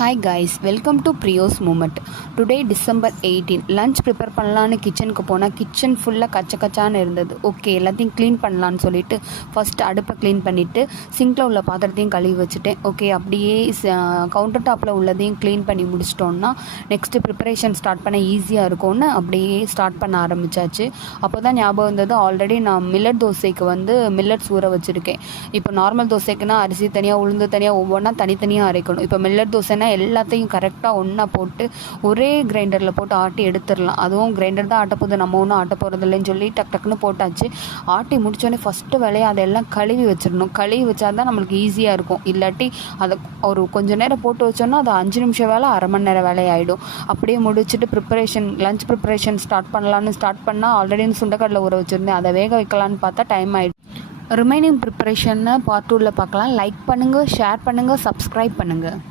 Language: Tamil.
Hi guys, welcome to Priyo's Moment. Today December 18 lunch prepare பண்ணலான்னு கிச்சனுக்கு போனால் கிச்சன் ஃபுல்லாக கச்சக்கச்சான்னு இருந்தது. ஓகே, எல்லாத்தையும் க்ளீன் பண்ணலான்னு சொல்லிட்டு ஃபஸ்ட்டு அடுப்பை க்ளீன் பண்ணிவிட்டு சிங்கில் உள்ள பாத்திரத்தையும் கழுவி வச்சுட்டேன். ஓகே, அப்படியே கவுண்டர் டாப்பில் உள்ளதையும் க்ளீன் பண்ணி முடிச்சிட்டோன்னா நெக்ஸ்ட்டு ப்ரிப்பரேஷன் ஸ்டார்ட் பண்ண ஈஸியாக இருக்கும்னு அப்படியே ஸ்டார்ட் பண்ண ஆரம்பித்தாச்சு. அப்போ தான் ஞாபகம் வந்தது, ஆல்ரெடி நான் மில்லட் தோசைக்கு மில்லட்ஸ் ஊற வச்சுருக்கேன். இப்போ நார்மல் தோசைக்குன்னா அரிசி தனியாக உளுந்து தனியாக ஒவ்வொன்றா தனித்தனியாக அரைக்கணும். இப்போ மில்லட் தோசைனா எல்லாத்தையும் கரெக்டாக ஒன்றா போட்டு ஒரே கிரைண்டரில் போட்டு ஆட்டி எடுத்துடலாம். அதுவும் கிரைண்டர் தான் ஆட்ட போகுது, நம்ம ஒன்றும் ஆட்ட போகிறது இல்லைன்னு சொல்லி டக்குன்னு போட்டாச்சு. ஆட்டி முடித்தோடனே ஃபஸ்ட்டு வேலையை அதெல்லாம் கழுவி வச்சிடணும். கழுவி வச்சா தான் நம்மளுக்கு ஈஸியாக இருக்கும். இல்லாட்டி அதை ஒரு கொஞ்சம் நேரம் போட்டு வச்சோன்னா அது 5 நிமிஷம் வேலை, அரை மணி நேரம் வேலையாகிடும். அப்படியே முடிச்சுட்டு லஞ்ச் ப்ரிப்பரேஷன் ஸ்டார்ட் பண்ணால் ஆல்ரெடி சுண்டைக்கடலை ஊற வச்சுருந்தேன், அதை வேக வைக்கலான்னு பார்த்தா டைம் ஆகிடும். ரிமைனிங் ப்ரிப்பரேஷன்னு பார்ட் 2ல் பார்க்கலாம். லைக் பண்ணுங்கள், ஷேர் பண்ணுங்கள், சப்ஸ்கிரைப் பண்ணுங்கள்.